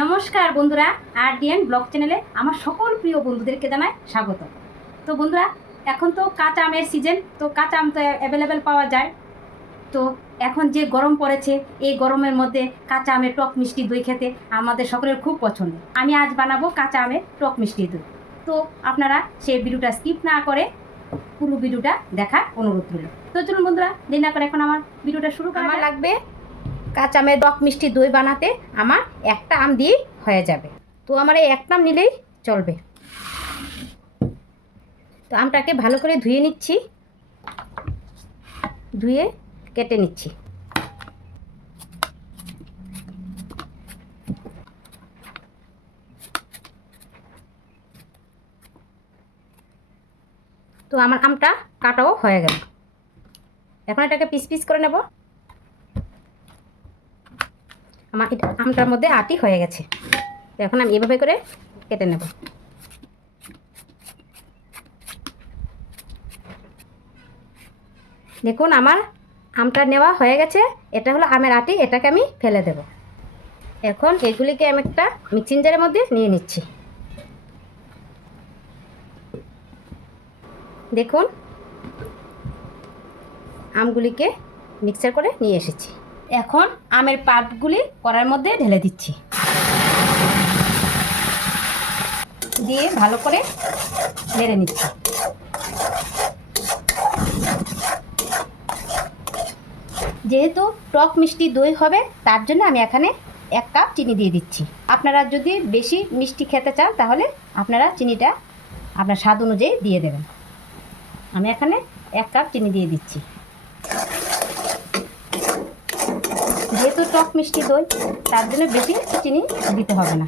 নমস্কার বন্ধুরা, আরডিএন ব্লগ চ্যানেলে আমার সকল প্রিয় বন্ধুদেরকে জানাই স্বাগত। তো বন্ধুরা, এখন তো কাঁচা আমের সিজন, তো কাঁচা আম তো অ্যাভেলেবেল পাওয়া যায়। তো এখন যে গরম পড়েছে, এই গরমের মধ্যে কাঁচা আমের টক মিষ্টি দই খেতে আমাদের সকলের খুব পছন্দ। আমি আজ বানাবো কাঁচা আমের টক মিষ্টি দই। তো আপনারা সেই ভিডিওটা স্কিপ না করে পুরো ভিডিওটা দেখার অনুরোধ রইল। তো চলুন বন্ধুরা, দেরি না করে এখন আমার ভিডিওটা শুরু করা লাগবে। কাঁচা আমের টক মিষ্টি দই বানাতে আমার একটা আম দিয়ে হয়ে যাবে। তো আমার এই একটা আম নিলেই চলবে। তো আমটাকে ভালো করে ধুয়ে নিচ্ছি, ধুয়ে কেটে নিচ্ছি। তো আমার আমটা কাটাও হয়ে গেল। এখন এটাকে পিস পিস করে নেব। আমার আমটার মধ্যে আটি হয়ে গেছে। তো এখন আমি এভাবে করে কেটে নেব। দেখুন আমার আমটা নেওয়া হয়ে গেছে। এটা হলো আমের আটি, এটাকে আমি ফেলে দেব। এখন এগুলিকে আমি একটা মিক্সিং জারের মধ্যে নিয়ে নিচ্ছি। দেখুন আমগুলিকে মিক্সার করে নিয়ে এসেছি। এখন আমের পাল্পগুলি কড়াইয়ের মধ্যে ঢেলে দিচ্ছি, দিয়ে ভালো করে নেড়ে নিচ্ছি। যেহেতু টক মিষ্টি দই হবে, তার জন্য আমি এখানে 1 কাপ চিনি দিয়ে দিচ্ছি। আপনারা যদি বেশি মিষ্টি খেতে চান তাহলে আপনারা চিনিটা আপনার স্বাদ অনুযায়ী দিয়ে দেবেন। আমি এখানে 1 কাপ চিনি দিয়ে দিচ্ছি। যেহেতু টক মিষ্টি দই, তার জন্য বেশি চিনি দিতে হবে না।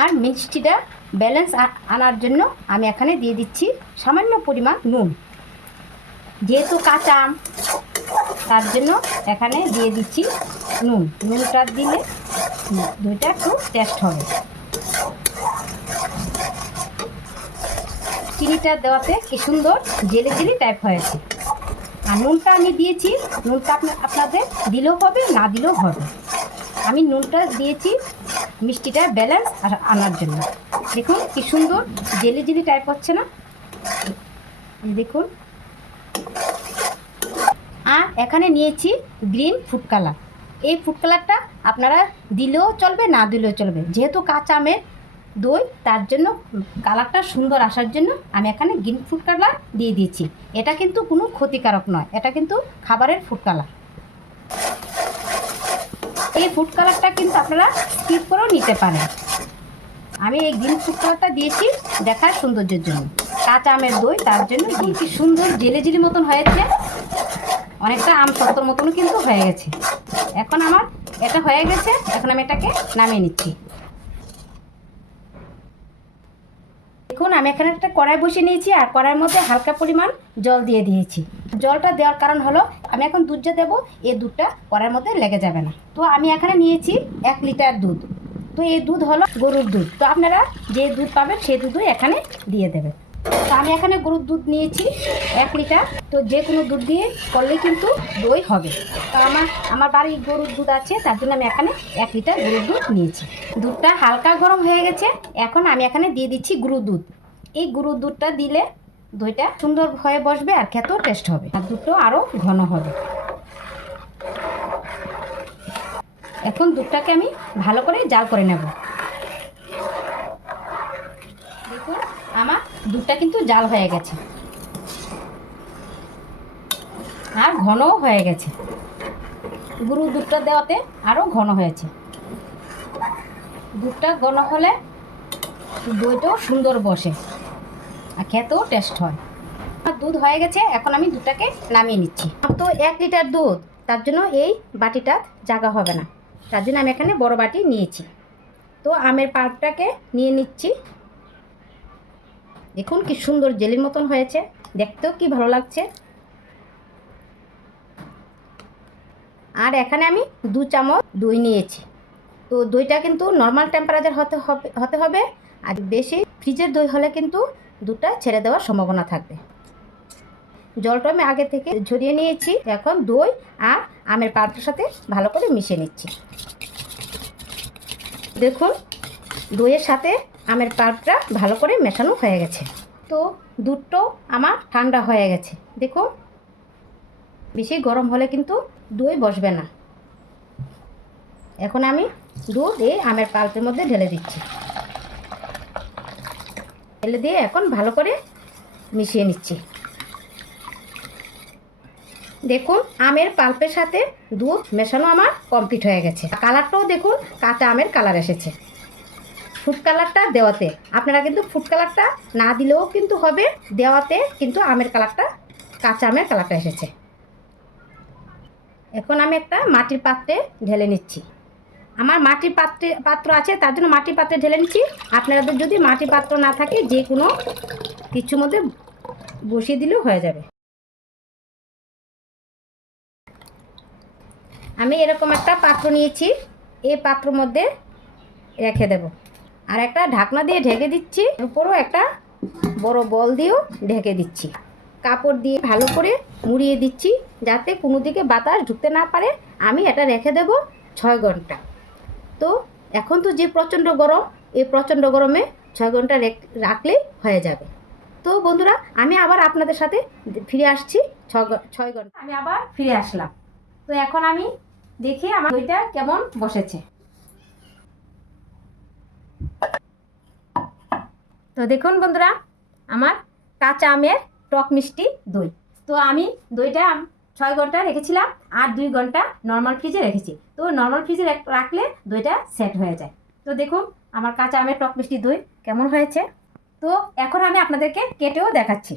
আর মিষ্টিটা ব্যালেন্স আনার জন্য আমি এখানে দিয়ে দিচ্ছি সামান্য পরিমাণ নুন। যেহেতু কাঁচা আম, তার জন্য এখানে দিয়ে দিচ্ছি নুন। নুনটা দিলে দইটা একটু টেস্ট হবে। চিনিটা দেওয়াতে কি সুন্দর জেলি জেলি টাইপ হয়েছে। আর নুনটা আমি দিয়েছি, নুনটা আপনাদের দিলেও হবে, না দিলেও হবে। আমি নুনটা দিয়েছি মিষ্টিটা ব্যালেন্স আনার জন্য। দেখুন কি সুন্দর জেলি জেলি টাইপ হচ্ছে না? দেখুন। আর এখানে নিয়েছি গ্রিন ফুড কালার। এই ফুড কালারটা আপনারা দিলেও চলবে, না দিলেও চলবে। যেহেতু কাঁচা আমের দই, তার জন্য কালারটা সুন্দর আসার জন্য আমি এখানে গ্রিন ফুড কালার দিয়ে দিয়েছি। এটা কিন্তু কোনো ক্ষতিকারক নয়, এটা কিন্তু খাবারের ফুড কালার। এই ফুড কালারটা কিন্তু আপনারা স্কিপ করেও নিতে পারেন। আমি এই গ্রিন ফুড কালারটা দিয়েছি দেখার সৌন্দর্যের জন্য। কাঁচা আমের দই, তার জন্য কি সুন্দর জেলে জেলি মতন হয়েছে। অনেকটা আম সত্তর মতনও কিন্তু হয়ে গেছে। এখন আমার এটা হয়ে গেছে, এখন আমি এটাকে নামিয়ে নিচ্ছি। দেখুন আমি এখানে একটা কড়াই বসিয়ে নিয়েছি, আর কড়াইয়ের মধ্যে হালকা পরিমাণ জল দিয়ে দিয়েছি। জলটা দেওয়ার কারণ হলো আমি এখন দুধ যে দেবো, এই দুধটা কড়াইয়ের মধ্যে লেগে যাবে না। তো আমি এখানে নিয়েছি 1 লিটার দুধ। তো এই দুধ হলো গরুর দুধ। তো আপনারা যে দুধ পাবেন সেই দুধই এখানে দিয়ে দেবেন। তো আমি এখানে গরুর দুধ নিয়েছি 1 লিটার। তো যে কোনো দুধ দিয়ে করলেই কিন্তু দই হবে। তো আমার বাড়ি গরুর দুধ আছে, তার জন্য আমি এখানে 1 লিটার গরুর দুধ নিয়েছি। দুধটা হালকা গরম হয়ে গেছে। এখন আমি এখানে দিয়ে দিচ্ছি গরুর দুধ। এই গরুর দুধটা দিলে দইটা সুন্দর হয়ে বসবে, আর খেতেও টেস্ট হবে, আর দুধটাও আরও ঘন হবে। এখন দুধটাকে আমি ভালো করে জাল করে নেব। দেখুন আমার দুধটা কিন্তু জাল হয়ে গেছে, আর ঘনও হয়ে গেছে। গরুর দুধটা দেওয়াতে আরও ঘন হয়েছে। দুধটা ঘন হলে দইটাও সুন্দর বসে, আর খেতেও টেস্ট হয়। দুধ হয়ে গেছে, এখন আমি দুধটাকে নামিয়ে নিচ্ছি। তো 1 লিটার দুধ, তার জন্য এই বাটিটা জায়গা হবে না, তার জন্য আমি এখানে বড় বাটি নিয়েছি। তো আমের পাল্পটাকে নিয়ে নিচ্ছি। দেখুন কি সুন্দর জেলির মতন হয়েছে, দেখতেও কি ভালো লাগছে। আর এখানে আমি 2 চামচ দই নিয়েছি। তো দইটা কিন্তু নর্মাল টেম্পারেচার হতে হবে। আর বেশি ফ্রিজের দই হলে কিন্তু দুধটা ছেড়ে দেওয়ার সম্ভাবনা থাকবে। জলটা আমি আগে থেকে ঝরিয়ে নিয়েছি। এখন দই আর আমের পাল্পের সাথে ভালো করে মিশিয়ে নিচ্ছি। দেখুন দইয়ের সাথে আমের পাল্পটা ভালো করে মেশানো হয়ে গেছে। তো দুধটাও আমার ঠান্ডা হয়ে গেছে। দেখুন বেশি গরম হলে কিন্তু দই বসবে না। এখন আমি দুধ এই আমের পাল্পের মধ্যে ঢেলে দিচ্ছি। ঢেলে দিয়ে এখন ভালো করে মিশিয়ে নিচ্ছি। দেখুন আমের পাল্পের সাথে দুধ মেশানো আমার কমপ্লিট হয়ে গেছে। কালারটাও দেখুন কাঁচা আমের কালার এসেছে। ফুড কালারটা দেওয়াতে, আপনারা কিন্তু ফুড কালারটা না দিলেও কিন্তু হবে, দেওয়াতে কিন্তু আমের কালারটা কাঁচা আমের কালারটা এসেছে। এখন আমি একটা মাটির পাত্রে ঢেলে নিচ্ছি। আমার মাটির পাত্র আছে, তার জন্য মাটির পাত্রে ঢেলে নিচ্ছি। আপনাদের যদি মাটির পাত্র না থাকে যে কোনো কিছুর মধ্যে বসিয়ে দিলেও হয়ে যাবে। আমি এরকম একটা পাত্র নিয়েছি, এই পাত্রের মধ্যে রেখে দেব। আর একটা ঢাকনা দিয়ে ঢেকে দিচ্ছি। উপরেও একটা বড় বল দিয়েও ঢেকে দিচ্ছি। কাপড় দিয়ে ভালো করে মুড়িয়ে দিচ্ছি যাতে কোনো দিকে বাতাস ঢুকতে না পারে। আমি এটা রেখে দেব 6 ঘন্টা। তো এখন তো যে প্রচণ্ড গরম, এই প্রচণ্ড গরমে 6 ঘন্টা রাখলেই হয়ে যাবে। তো বন্ধুরা আমি আবার আপনাদের সাথে ফিরে আসছি 6 ঘন্টা। আমি আবার ফিরে আসলাম। তো এখন আমি দেখি আমার দইটা কেমন বসেছে। তো দেখুন বন্ধুরা আমার কাঁচা আমের টক মিষ্টি দই। তো আমি দইটা 6 ঘন্টা রেখেছিলাম আর 2 ঘন্টা নর্মাল ফ্রিজে রেখেছি। তো নর্মাল ফ্রিজে রাখলে দইটা সেট হয়ে যায়। তো দেখুন আমার কাঁচা আমের টক মিষ্টি দই কেমন হয়েছে। তো এখন আমি আপনাদেরকে কেটেও দেখাচ্ছি।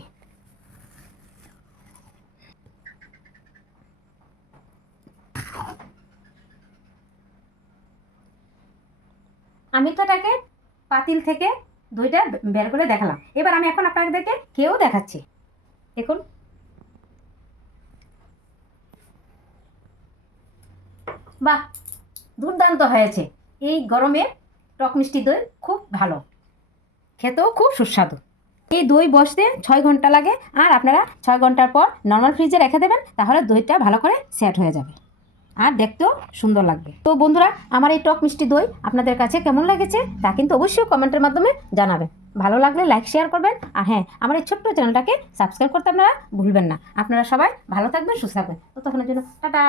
আমি তো এটাকে পাতিল থেকে দইটা বের করে দেখালাম। এবার আমি এখন আপনাদেরকে খেয়েও দেখাচ্ছি। দেখুন বাহ, দুর্দান্ত হয়েছে। এই গরমে টক মিষ্টি দই খুব ভালো, খেতেও খুব সুস্বাদু। এই দই বসতে 6 ঘন্টা লাগে, আর আপনারা 6 ঘন্টার পর নর্মাল ফ্রিজে রেখে দেবেন, তাহলে দইটা ভালো করে সেট হয়ে যাবে আর দেখতেও সুন্দর লাগবে। তো বন্ধুরা আমার এই টক মিষ্টি দই আপনাদের কাছে কেমন লেগেছে তা কিন্তু অবশ্যই কমেন্টের মাধ্যমে জানাবেন। ভালো লাগলে লাইক শেয়ার করবেন, আর হ্যাঁ আমার এই ছোট্ট চ্যানেলটাকে সাবস্ক্রাইব করতে আপনারা ভুলবেন না। আপনারা সবাই ভালো থাকবেন, সুস্থ থাকবেন। তো তখনের জন্য টাটা।